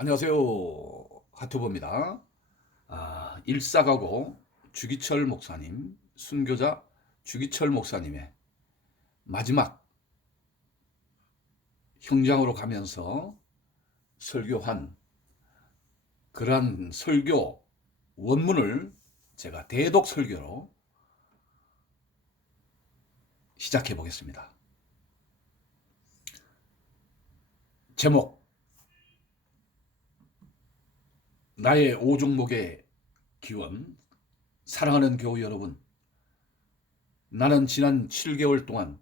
안녕하세요. 하투버입니다. 일사가고 주기철 목사님, 순교자 주기철 목사님의 마지막 형장으로 가면서 설교한 그러한 설교 원문을 제가 대독 설교로 시작해 보겠습니다. 제목, 나의 오종목의 기원. 사랑하는 교우 여러분, 나는 지난 7개월 동안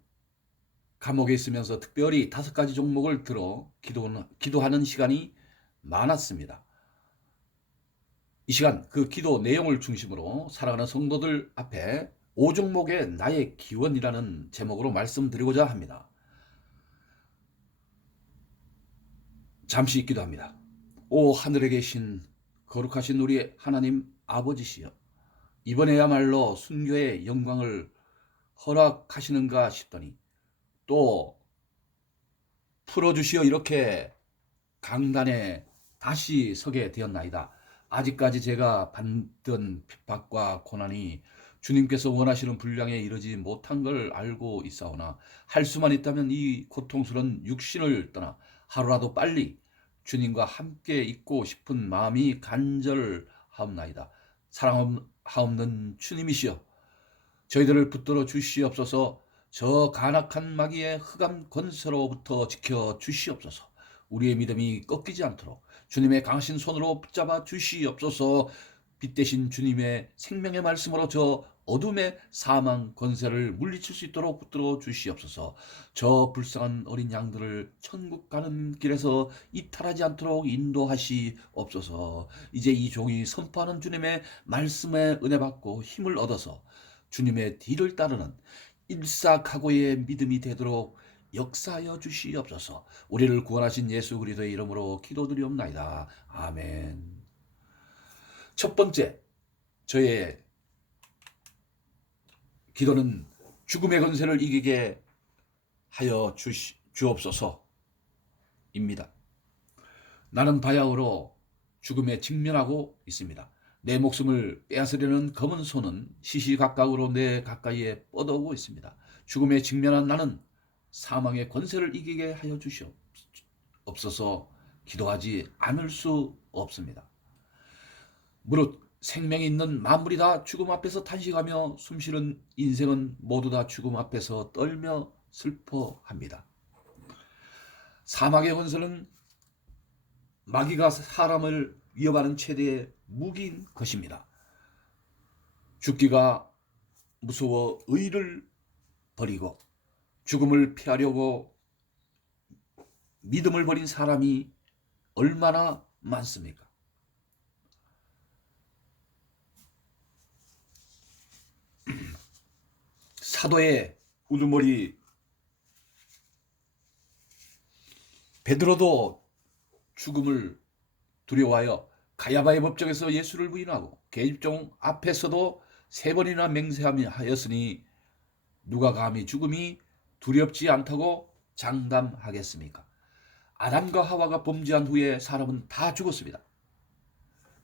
감옥에 있으면서 특별히 5가지 종목을 들어 기도하는 시간이 많았습니다. 이 시간 그 기도 내용을 중심으로 사랑하는 성도들 앞에 5종목의 나의 기원이라는 제목으로 말씀드리고자 합니다. 잠시 기도합니다. 오 하늘에 계신 거룩하신 우리 하나님 아버지시여, 이번에야말로 순교의 영광을 허락하시는가 싶더니 또 풀어주시어 이렇게 강단에 다시 서게 되었나이다. 아직까지 제가 받던 핍박과 고난이 주님께서 원하시는 분량에 이르지 못한 걸 알고 있사오나, 할 수만 있다면 이 고통스러운 육신을 떠나 하루라도 빨리 주님과 함께 있고 싶은 마음이 간절하옵나이다. 사랑하옵는 주님이시여, 저희들을 붙들어 주시옵소서. 저 간악한 마귀의 흑암 권세로부터 지켜 주시옵소서. 우리의 믿음이 꺾이지 않도록 주님의 강하신 손으로 붙잡아 주시옵소서. 빛 대신 주님의 생명의 말씀으로 저 어둠의 사망 권세를 물리칠 수 있도록 붙들어 주시옵소서. 저 불쌍한 어린 양들을 천국 가는 길에서 이탈하지 않도록 인도하시옵소서. 이제 이 종이 선포하는 주님의 말씀에 은혜 받고 힘을 얻어서 주님의 뒤를 따르는 일사각오의 믿음이 되도록 역사하여 주시옵소서. 우리를 구원하신 예수 그리스도의 이름으로 기도드리옵나이다. 아멘. 첫 번째, 저의 기도는 죽음의 권세를 이기게 하여 주옵소서입니다. 나는 바야흐로 죽음에 직면하고 있습니다. 내 목숨을 빼앗으려는 검은 손은 시시각각으로 내 가까이에 뻗어오고 있습니다. 죽음에 직면한 나는 사망의 권세를 이기게 하여 주시옵소서. 기도하지 않을 수 없습니다. 무릇 생명이 있는 만물이 다 죽음 앞에서 탄식하며 숨쉬는 인생은 모두 다 죽음 앞에서 떨며 슬퍼합니다. 사망의 권세는 마귀가 사람을 위협하는 최대의 무기인 것입니다. 죽기가 무서워 의를 버리고 죽음을 피하려고 믿음을 버린 사람이 얼마나 많습니까? 사도의 우두머리 베드로도 죽음을 두려워하여 가야바의 법정에서 예수를 부인하고 계집종 앞에서도 3번이나 맹세하였으니 누가 감히 죽음이 두렵지 않다고 장담하겠습니까? 아담과 하와가 범죄한 후에 사람은 다 죽었습니다.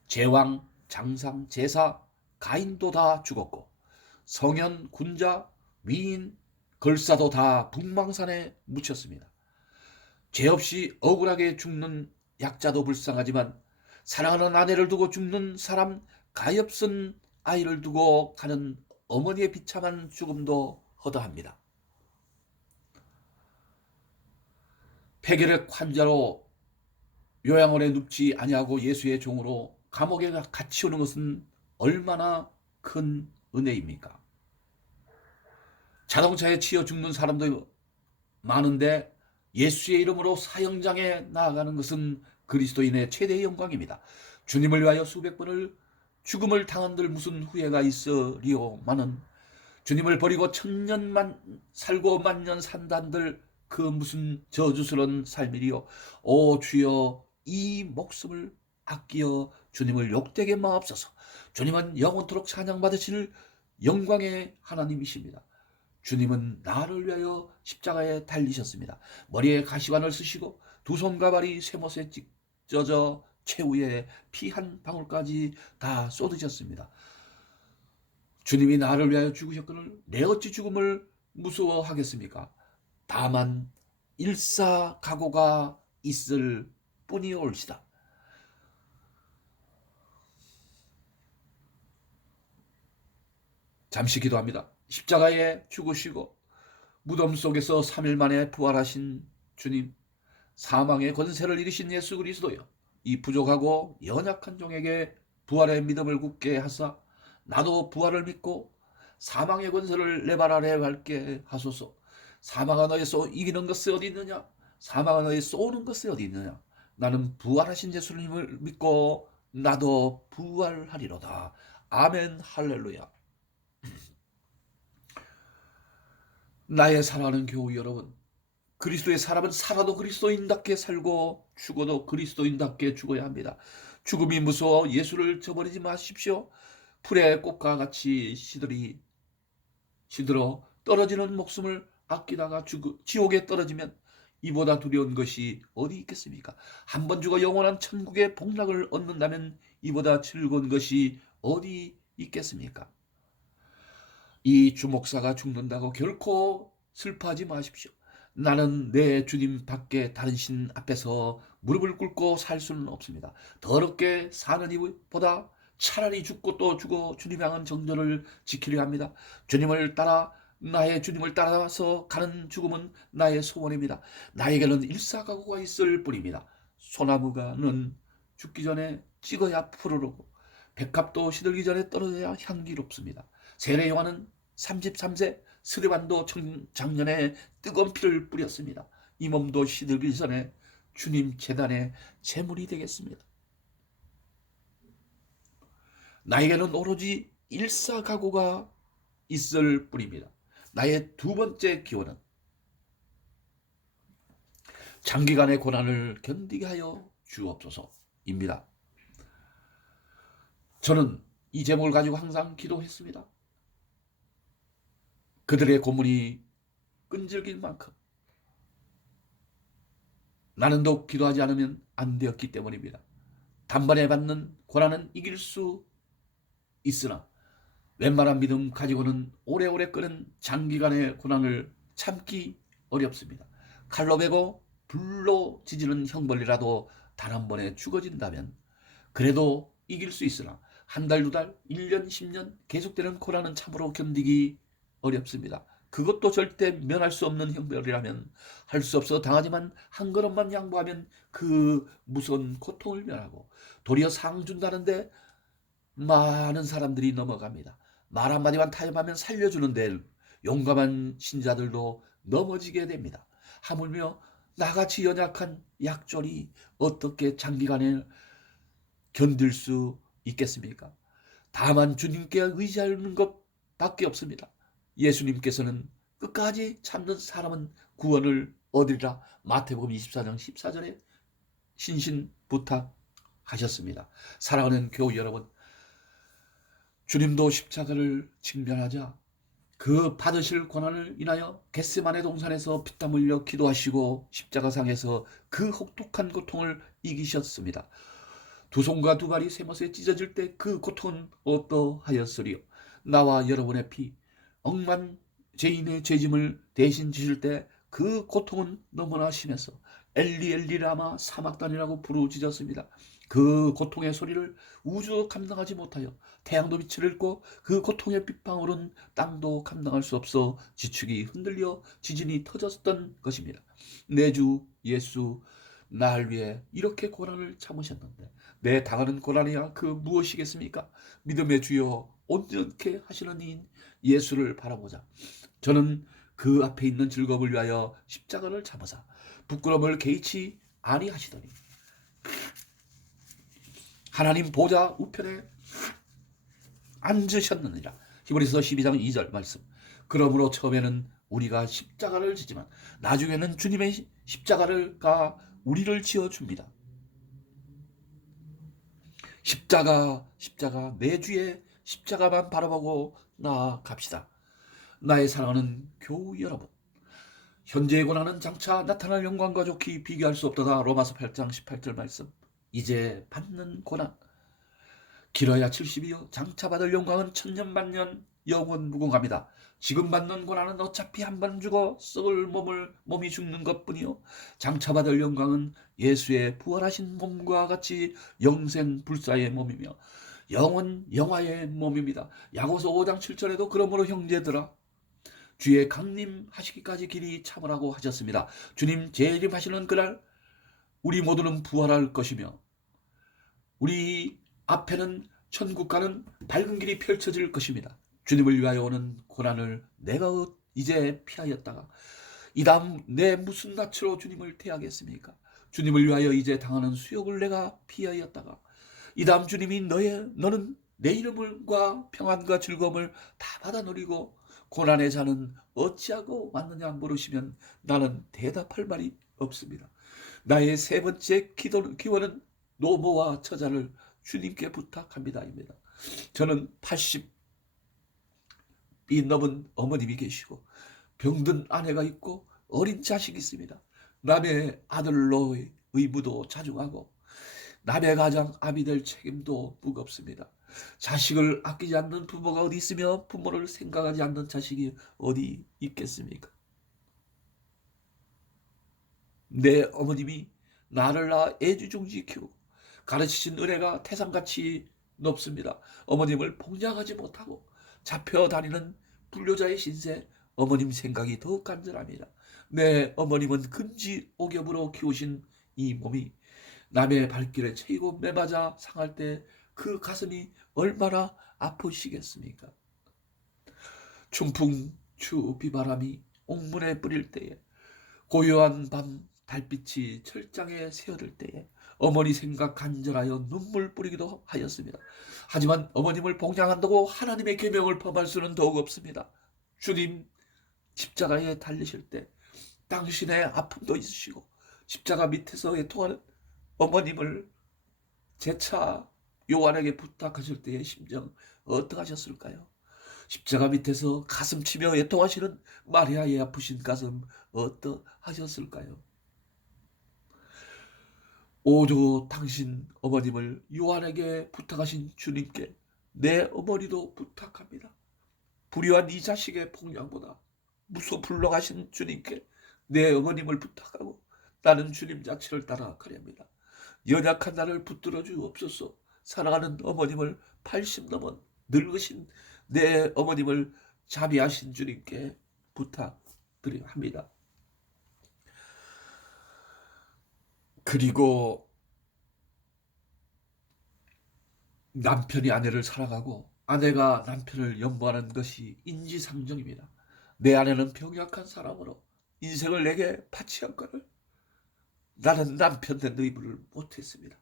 제왕, 장상, 제사, 가인도 다 죽었고 성현, 군자, 위인, 걸사도 다 북망산에 묻혔습니다. 죄 없이 억울하게 죽는 약자도 불쌍하지만 사랑하는 아내를 두고 죽는 사람, 가엾은 아이를 두고 가는 어머니의 비참한 죽음도 허다합니다. 폐결핵 환자로 요양원에 눕지 아니하고 예수의 종으로 감옥에 갇히 오는 것은 얼마나 큰 은혜입니까? 자동차에 치여 죽는 사람도 많은데 예수의 이름으로 사형장에 나아가는 것은 그리스도인의 최대의 영광입니다. 주님을 위하여 수백 번을 죽음을 당한들 무슨 후회가 있으리오마는 주님을 버리고 천년만 살고 만년 산단들 그 무슨 저주스러운 삶이리요. 오 주여, 이 목숨을 아끼어 주님을 욕되게 마옵소서. 주님은 영원토록 찬양받으실 영광의 하나님이십니다. 주님은 나를 위하여 십자가에 달리셨습니다. 머리에 가시관을 쓰시고 두 손과 발이 쇠못에 쪄져 최후의 피 한 방울까지 다 쏟으셨습니다. 주님이 나를 위하여 죽으셨거늘 내 어찌 죽음을 무서워하겠습니까? 다만 일사각오가 있을 뿐이올시다. 잠시 기도합니다. 십자가에 죽으시고 무덤 속에서 3일 만에 부활하신 주님, 사망의 권세를 이기신 예수 그리스도여, 이 부족하고 연약한 종에게 부활의 믿음을 굳게 하사 나도 부활을 믿고 사망의 권세를 내 발 아래 밟게 하소서. 사망아 너에서 이기는 것이 어디 있느냐? 사망아 너에서 오는 것이 어디 있느냐? 나는 부활하신 예수님을 믿고 나도 부활하리로다. 아멘. 할렐루야. 나의 사랑하는 교우 여러분, 그리스도의 사람은 살아도 그리스도인답게 살고 죽어도 그리스도인답게 죽어야 합니다. 죽음이 무서워 예수를 저버리지 마십시오. 풀의 꽃과 같이 시들어 떨어지는 목숨을 아끼다가 지옥에 떨어지면 이보다 두려운 것이 어디 있겠습니까? 한 번 죽어 영원한 천국의 복락을 얻는다면 이보다 즐거운 것이 어디 있겠습니까? 이 주목사가 죽는다고 결코 슬퍼하지 마십시오. 나는 내 주님 밖에 다른 신 앞에서 무릎을 꿇고 살 수는 없습니다. 더럽게 사는 이보다 차라리 죽고 또 죽어 주님 향한 정절을 지키려 합니다. 나의 주님을 따라서 가는 죽음은 나의 소원입니다. 나에게는 일사각오가 있을 뿐입니다. 소나무가는 죽기 전에 찍어야 푸르르고 백합도 시들기 전에 떨어져야 향기롭습니다. 세례 요한은 33세 스데반도 작년에 뜨거운 피를 뿌렸습니다. 이 몸도 시들기 전에 주님 제단의 제물이 되겠습니다. 나에게는 오로지 일사각오가 있을 뿐입니다. 나의 두 번째 기원은 장기간의 고난을 견디게 하여 주옵소서입니다. 저는 이 제목을 가지고 항상 기도했습니다. 그들의 고문이 끈질길 만큼 나는 더욱 기도하지 않으면 안 되었기 때문입니다. 단번에 받는 고난은 이길 수 있으나 웬만한 믿음 가지고는 오래오래 끄는 장기간의 고난을 참기 어렵습니다. 칼로 베고 불로 지지는 형벌이라도 단 한 번에 죽어진다면 그래도 이길 수 있으나 한 달, 두 달, 1년, 10년 계속되는 고난은 참으로 견디기 어렵습니다. 그것도 절대 면할 수 없는 형벌이라면 할 수 없어 당하지만 한 걸음만 양보하면 그 무서운 고통을 면하고 도리어 상 준다는데 많은 사람들이 넘어갑니다. 말 한마디만 타협하면 살려주는데 용감한 신자들도 넘어지게 됩니다. 하물며 나같이 연약한 약졸이 어떻게 장기간을 견딜 수 있겠습니까? 다만 주님께 의지하는 것밖에 없습니다. 예수님께서는 끝까지 참는 사람은 구원을 얻으리라 마태복음 24장 14절에 신신부탁하셨습니다. 사랑하는 교우 여러분, 주님도 십자가를 직면하자 그 받으실 고난을 인하여 겟세마네 동산에서 피땀 흘려 기도하시고 십자가상에서 그 혹독한 고통을 이기셨습니다. 두 손과 두 발이 쇠못에 찢어질 때 그 고통은 어떠하였으리요? 나와 여러분의 피, 억만 죄인의 죄짐을 대신 지실 때 그 고통은 너무나 심해서 엘리 엘리 라마 사막단이라고 부르짖었습니다. 그 고통의 소리를 우주도 감당하지 못하여 태양도 빛을 잃고 그 고통의 빗방울은 땅도 감당할 수 없어 지축이 흔들려 지진이 터졌던 것입니다. 내 주 예수 날 위해 이렇게 고난을 참으셨는데 내 당하는 고난이야 그 무엇이겠습니까? 믿음의 주여 온전케 하시는 이인 예수를 바라보자. 저는 그 앞에 있는 즐거움을 위하여 십자가를 참으사 부끄러움을 개의치 아니하시더니 하나님 보좌 우편에 앉으셨느니라. 히브리서 12장 2절 말씀. 그러므로 처음에는 우리가 십자가를 지지만 나중에는 주님의 십자가가 우리를 지어줍니다. 십자가 매주에 십자가만 바라보고 나아갑시다. 나의 사랑하는 교우 여러분, 현재의 고난은 장차 나타날 영광과 좋게 비교할 수 없도다. 로마서 8장 18절 말씀. 이제 받는 고난 길어야 70이요 장차 받을 영광은 천년만년 영원 무궁합니다. 지금 받는 고난은 어차피 한 번 죽어 썩을 몸이 죽는 것뿐이요 장차 받을 영광은 예수의 부활하신 몸과 같이 영생 불사의 몸이며 영원 영화의 몸입니다. 야고보서 5장 7절에도 그러므로 형제들아 주의 강림하시기까지 길이 참으라고 하셨습니다. 주님 재림하시는 그날 우리 모두는 부활할 것이며 우리 앞에는 천국 가는 밝은 길이 펼쳐질 것입니다. 주님을 위하여 오는 고난을 내가 이제 피하였다가 이 다음 내 무슨 낯으로 주님을 대하겠습니까? 주님을 위하여 이제 당하는 수욕을 내가 피하였다가 이 다음 주님이 너는 내 이름과 평안과 즐거움을 다 받아 누리고 고난의 자는 어찌하고 왔느냐 물으시면 나는 대답할 말이 없습니다. 나의 세 번째 기원은 노모와 처자를 주님께 부탁합니다입니다. 저는 80이 넘은 어머님이 계시고 병든 아내가 있고 어린 자식이 있습니다. 남의 아들로의 의무도 자중하고 남의 가장 아비 될 책임도 무겁습니다. 자식을 아끼지 않는 부모가 어디 있으며 부모를 생각하지 않는 자식이 어디 있겠습니까? 내 어머님이 나를 낳아 애지중지 키우고 가르치신 은혜가 태산같이 높습니다. 어머님을 봉양하지 못하고 잡혀다니는 불효자의 신세 어머님 생각이 더욱 간절합니다. 내 어머님은 금지 옥엽으로 키우신 이 몸이 남의 발길에 채이고 매맞아 상할 때 그 가슴이 얼마나 아프시겠습니까? 충풍 추 비바람이 옥문에 뿌릴 때에 고요한 밤 달빛이 철장에 새어들 때에 어머니 생각 간절하여 눈물 뿌리기도 하였습니다. 하지만 어머님을 봉양한다고 하나님의 계명을 범할 수는 더욱 없습니다. 주님 십자가에 달리실 때 당신의 아픔도 있으시고 십자가 밑에서 애통하는 어머님을 재차 요한에게 부탁하실 때의 심정 어떠하셨을까요? 십자가 밑에서 가슴 치며 애통하시는 마리아의 아프신 가슴 어떠하셨을까요? 오조 당신 어머님을 요한에게 부탁하신 주님께 내 어머니도 부탁합니다. 불의한 이 자식의 폭력보다 무소불능하신 주님께 내 어머님을 부탁하고 나는 주님 자체를 따라가렵니다. 연약한 나를 붙들어 주옵소서. 사랑하는 어머님을 80 넘은 늙으신 내 어머님을 자비하신 주님께 부탁드립니다. 그리고 남편이 아내를 사랑하고 아내가 남편을 연모하는 것이 인지상정입니다. 내 아내는 병약한 사람으로 인생을 내게 바치었거늘 나는 남편 된 의무를 못했습니다.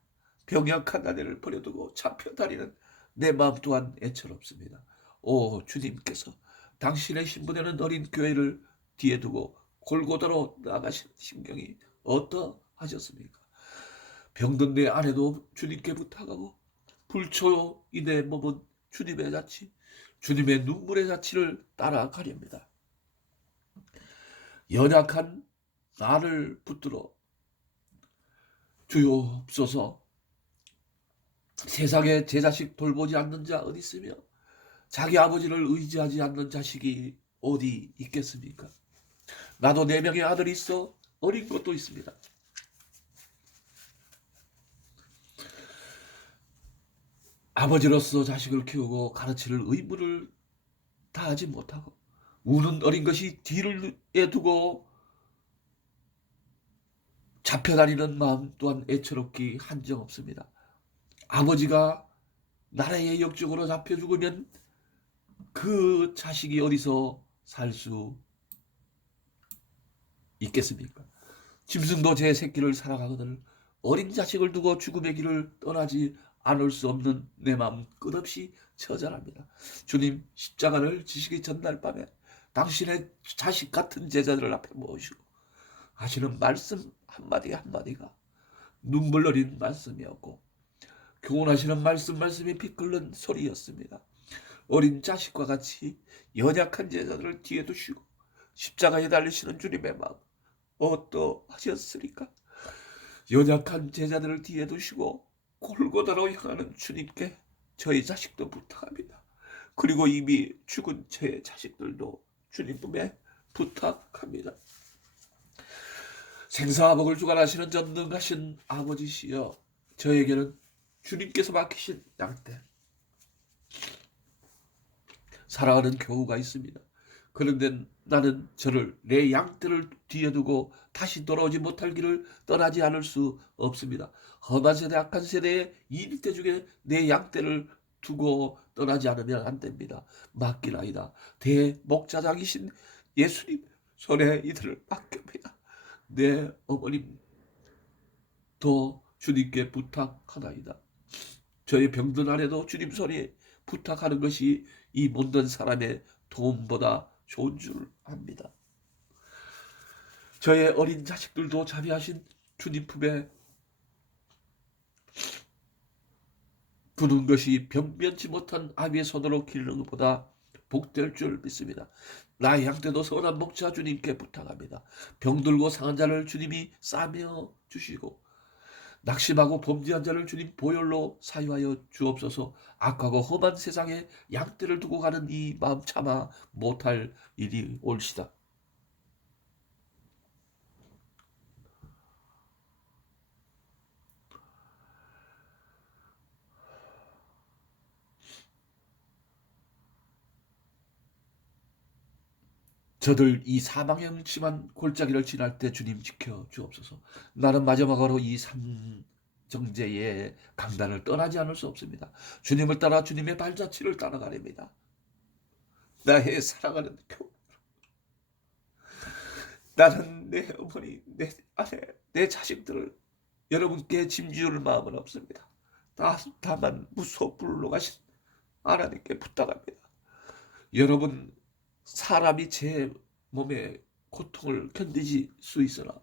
병약한 아내를 버려두고 잡혀다니는 내 마음 또한 애처롭습니다. 오 주님께서 당신의 신부되는 어린 교회를 뒤에 두고 골고다로 나가신 심경이 어떠하셨습니까? 병든 내 아내도 주님께 부탁하고 불초이 내 몸은 주님의 자치, 주님의 눈물의 자치를 따라가렵니다. 연약한 나를 붙들어 주옵소서. 세상에 제 자식 돌보지 않는 자 어디 있으며 자기 아버지를 의지하지 않는 자식이 어디 있겠습니까? 나도 4명의 아들이 있어 어린 것도 있습니다. 아버지로서 자식을 키우고 가르칠 의무를 다하지 못하고 우는 어린 것이 뒤를 두고 잡혀다니는 마음 또한 애처롭기 한정없습니다. 아버지가 나라의 역적으로 잡혀 죽으면 그 자식이 어디서 살 수 있겠습니까? 짐승도 제 새끼를 사랑하거늘 어린 자식을 두고 죽음의 길을 떠나지 않을 수 없는 내 마음 끝없이 처절합니다. 주님 십자가를 지시기 전날 밤에 당신의 자식 같은 제자들을 앞에 모시고 하시는 말씀 한마디 한마디가 눈물 어린 말씀이었고 교훈하시는 말씀이 비끓는 소리였습니다. 어린 자식과 같이 연약한 제자들을 뒤에 두시고 십자가에 달리시는 주님의 마음 어떠하셨으리까? 연약한 제자들을 뒤에 두시고 골고다로 향하는 주님께 저희 자식도 부탁합니다. 그리고 이미 죽은 제 자식들도 주님 품에 부탁합니다. 생사복을 주관하시는 전능하신 아버지시여, 저에게는 주님께서 맡기신 양떼, 사랑하는 교우가 있습니다. 그런데 나는 저를, 내 양떼를 뒤에 두고 다시 돌아오지 못할 길을 떠나지 않을 수 없습니다. 험한 세대, 악한 세대의 이일대 중에 내 양떼를 두고 떠나지 않으면 안 됩니다. 맡기나이다. 대목자장이신 예수님 손에 이들을 맡깁니다. 내 어머님도 주님께 부탁하나이다. 저의 병든 아내도 주님 손에 부탁하는 것이 이 못된 사람의 도움보다 좋은 줄 압니다. 저의 어린 자식들도 자비하신 주님 품에 두는 것이 변변치 못한 아비의 손으로 기르는 것보다 복될 줄 믿습니다. 나의 양떼도 선한 목자 주님께 부탁합니다. 병들고 상한 자를 주님이 싸매어 주시고 낙심하고 범죄한 자를 주님 보혈로 사유하여 주옵소서. 악하고 험한 세상에 양떼를 두고 가는 이 마음 참아 못할 일이 올시다. 저들 이 사망의 심한 골짜기를 지날 때 주님 지켜 주옵소서. 나는 마지막으로 이 삼정제의 강단을 떠나지 않을 수 없습니다. 주님을 따라 주님의 발자취를 따라가렵니다. 나의 사랑하는 교우, 나는 내 어머니, 내 아내, 내 자식들을 여러분께 짐지울 마음은 없습니다. 다만 무소불로 가신 하나님께 부탁합니다. 여러분, 사람이 제 몸의 고통을 견디지 수 있으나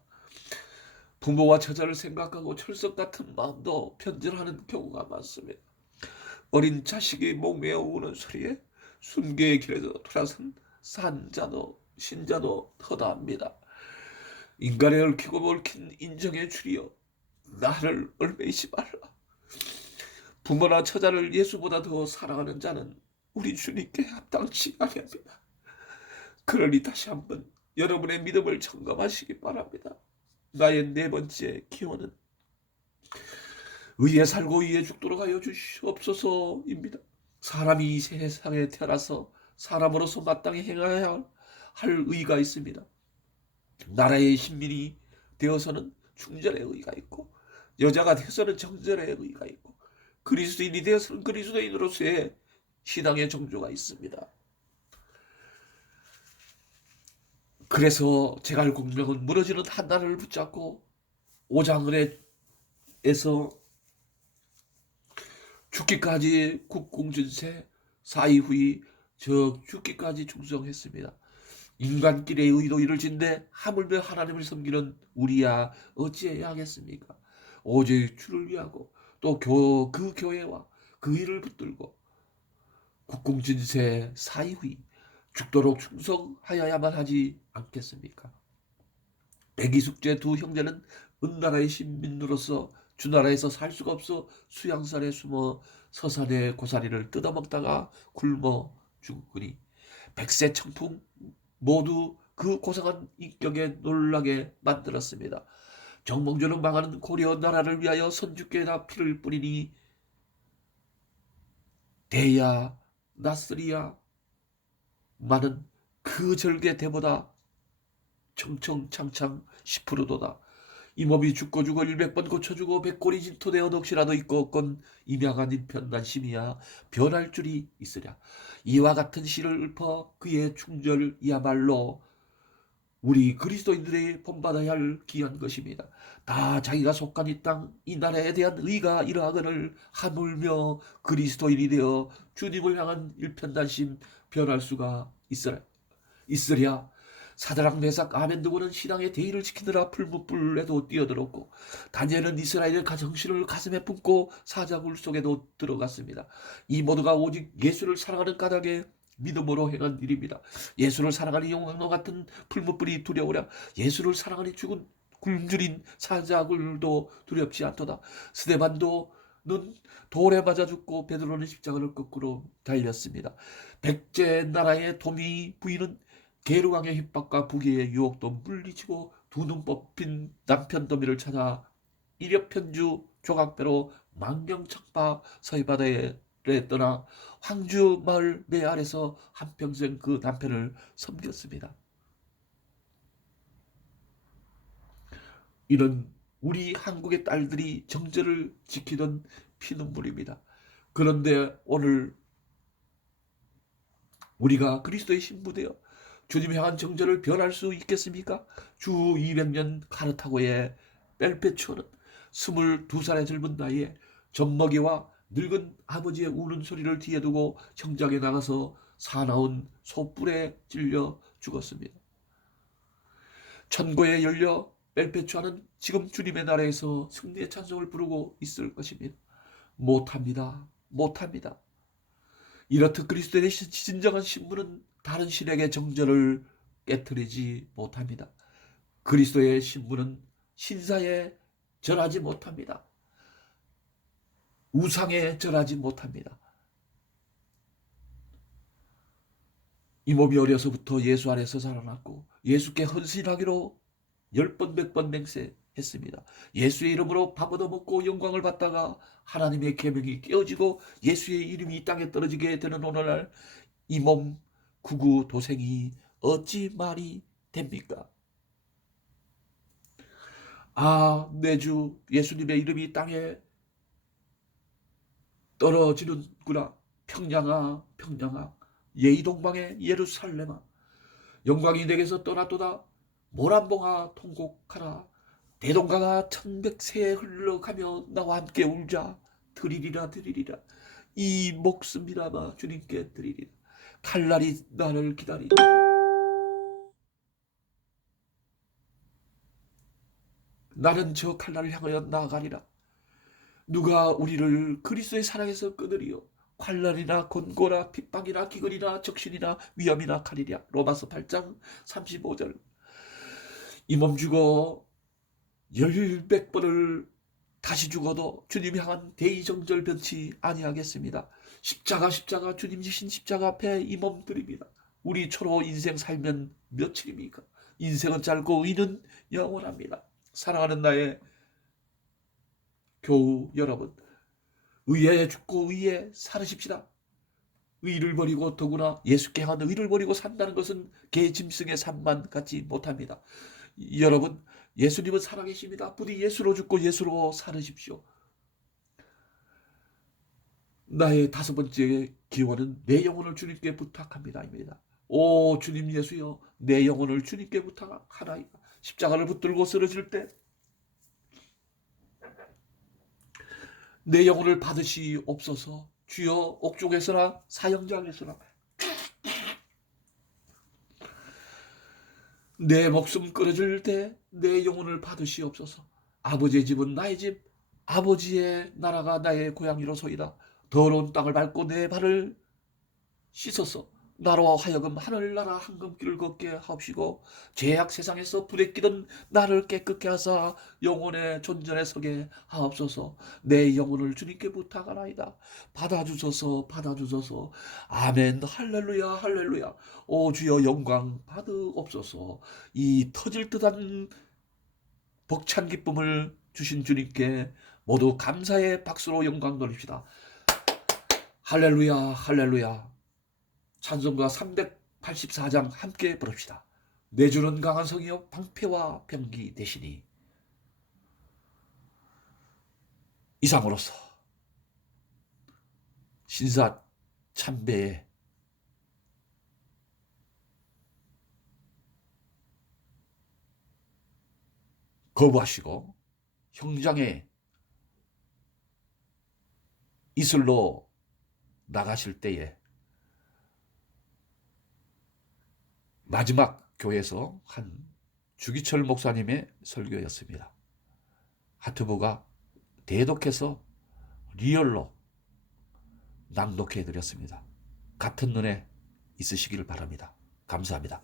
부모와 처자를 생각하고 철석 같은 마음도 변절하는 경우가 많습니다. 어린 자식이 목매어 우는 소리에 순교의 길에서 돌아선 산자도 신자도 허다합니다. 인간의 얽히고 얽힌 인정의 주리여, 나를 얽매이지 말라. 부모나 처자를 예수보다 더 사랑하는 자는 우리 주님께 합당치 아니합니다. 그러니 다시 한번 여러분의 믿음을 점검하시기 바랍니다. 나의 네 번째 기원은 의에 살고 의에 죽도록 하여 주시옵소서입니다. 사람이 이 세상에 태어나서 사람으로서 마땅히 행해야 할 의가 있습니다. 나라의 신민이 되어서는 충절의 의가 있고, 여자가 되어서는 정절의 의가 있고, 그리스도인이 되어서는 그리스도인으로서의 신앙의 정조가 있습니다. 그래서 제갈공명은 무너지는 한나라를 붙잡고 오장을에서 죽기까지 국공준세, 사이후이 죽기까지 충성했습니다. 인간끼리의 의도 이룰진데 하물며 하나님을 섬기는 우리야 어찌해야 하겠습니까? 오직 주를 위하고 또 그 교회와 그 일을 붙들고 국공준세, 사이후이 죽도록 충성하여야만 하지 않겠습니까? 백이숙제 두 형제는 은나라의 신민으로서 주나라에서 살 수가 없어 수양산에 숨어 서산의 고사리를 뜯어먹다가 굶어 죽으니 백세 청풍 모두 그 고상한 인격에 놀라게 만들었습니다. 정몽주는 망하는 고려 나라를 위하여 선주께나 피를 뿌리니 대야 나스리야 많은 그 절개 대보다 청청창창 10%도다. 이 몸이 죽고 100번 고쳐주고 100골이 진토되어 넋이라도 있고 없건 임양한 인편난심이야 변할 줄이 있으랴. 이와 같은 시를 읊어 그의 충절이야말로 우리 그리스도인들이 본받아야 할 귀한 것입니다. 다 자기가 속한 이 땅, 이 나라에 대한 의가 이러하거늘 하물며 그리스도인이 되어 주님을 향한 일편단심 변할 수가 있으랴. 사드락 메삭 아벤느고는 신앙의 대의를 지키느라 풀무불에도 뛰어들었고, 다니엘은 이스라엘의 정신을 가슴에 품고 사자굴 속에도 들어갔습니다. 이 모두가 오직 예수를 사랑하는 까닭에 믿음으로 행한 일입니다. 예수를 사랑하니 용광로 같은 풀무불이 두려우랴. 예수를 사랑하니 죽은 굶주린 사자굴도 두렵지 않도다. 스데반도 는 돌에 맞아 죽고 베드로는 십자가를 거꾸로 달렸습니다. 백제 나라의 도미 부인은 게르왕의 핍박과 부귀의 유혹도 물리치고 두 눈 뽑힌 남편 도미를 찾아 이력편주 조각배로 만경창파 서해바다에 떠나 황주 마을 매 아래서 한평생 그 남편을 섬겼습니다. 이런 우리 한국의 딸들이 정절을 지키던 피눈물입니다. 그런데 오늘 우리가 그리스도의 신부되어 주님 향한 정절을 변할 수 있겠습니까? 주 200년 카르타고의 뺄페추어는 22살의 젊은 나이에 젖먹이와 늙은 아버지의 우는 소리를 뒤에 두고 형장에 나가서 사나운 소뿔에 찔려 죽었습니다. 천고에 열려 뺄페추아는 지금 주님의 나라에서 승리의 찬송을 부르고 있을 것입니다. 못합니다. 못합니다. 이렇듯 그리스도의 진정한 신부는 다른 신에게 정절을 깨뜨리지 못합니다. 그리스도의 신부는 신사에 절하지 못합니다. 우상에 절하지 못합니다. 이 몸이 어려서부터 예수 안에서 자라났고 예수께 헌신하기로 10번 100번 맹세했습니다. 예수의 이름으로 밥 얻어먹고 영광을 받다가 하나님의 계명이 깨어지고 예수의 이름이 이 땅에 떨어지게 되는 오늘날 이 몸 구구도생이 어찌 말이 됩니까? 아, 내 주 예수님의 이름이 땅에 떨어지는구나. 평양아 평양아 예의동방의 예루살렘아 영광이 내게서 떠났도다. 모란봉아 통곡하라. 대동강아 천백세에 흘러가며 나와 함께 울자. 드리리라 드리리라. 이 목숨이라마 주님께 드리리라. 칼날이 나를 기다리니 나는 저 칼날을 향하여 나아가리라. 누가 우리를 그리스도의 사랑에서 끊으리요. 환난이나 곤고나 핍박이나 기근이나 적신이나 위험이나 칼이랴. 로마서 8장 35절. 이 몸 죽어 100번을 다시 죽어도 주님 향한 대의정절 변치 아니하겠습니다. 십자가 주님 지신 십자가 앞에 이 몸 드립니다. 우리 초로 인생 살면 며칠입니까? 인생은 짧고 의는 영원합니다. 사랑하는 나의 교우 여러분, 의에 죽고 의에 살으십시다. 의를 버리고 더구나 예수께 한 의를 버리고 산다는 것은 개 짐승의 삶만 같지 못합니다. 여러분, 예수님은 살아계십니다. 부디 예수로 죽고 예수로 살으십시오. 나의 5번째 기원은 내 영혼을 주님께 부탁합니다입니다. 오 주님 예수여, 내 영혼을 주님께 부탁하나이다. 십자가를 붙들고 쓰러질 때 내 영혼을 받으시옵소서. 주여, 옥중에서나 사형장에서나 내 목숨 끊어질 때 내 영혼을 받으시옵소서. 아버지의 집은 나의 집, 아버지의 나라가 나의 고향이로소이다. 더러운 땅을 밟고 내 발을 씻어서 나로 하여금 하늘나라 황금길을 걷게 하옵시고 죄악 세상에서 불에 끼던 나를 깨끗게 하사 영혼의 존전에 서게 하옵소서. 내 영혼을 주님께 부탁하나이다. 받아주소서 받아주소서. 아멘. 할렐루야 할렐루야. 오 주여 영광 받으옵소서. 이 터질 듯한 벅찬 기쁨을 주신 주님께 모두 감사의 박수로 영광 돌립시다. 할렐루야 할렐루야. 찬송가 384장 함께 부릅시다. 내 주는 강한 성이요 방패와 병기 되시니. 이상으로서 신사 참배에 거부하시고 형장에 이슬로 나가실 때에 마지막 교회에서 한 주기철 목사님의 설교였습니다. 하트부가 대독해서 리얼로 낭독해 드렸습니다. 같은 눈에 있으시기를 바랍니다. 감사합니다.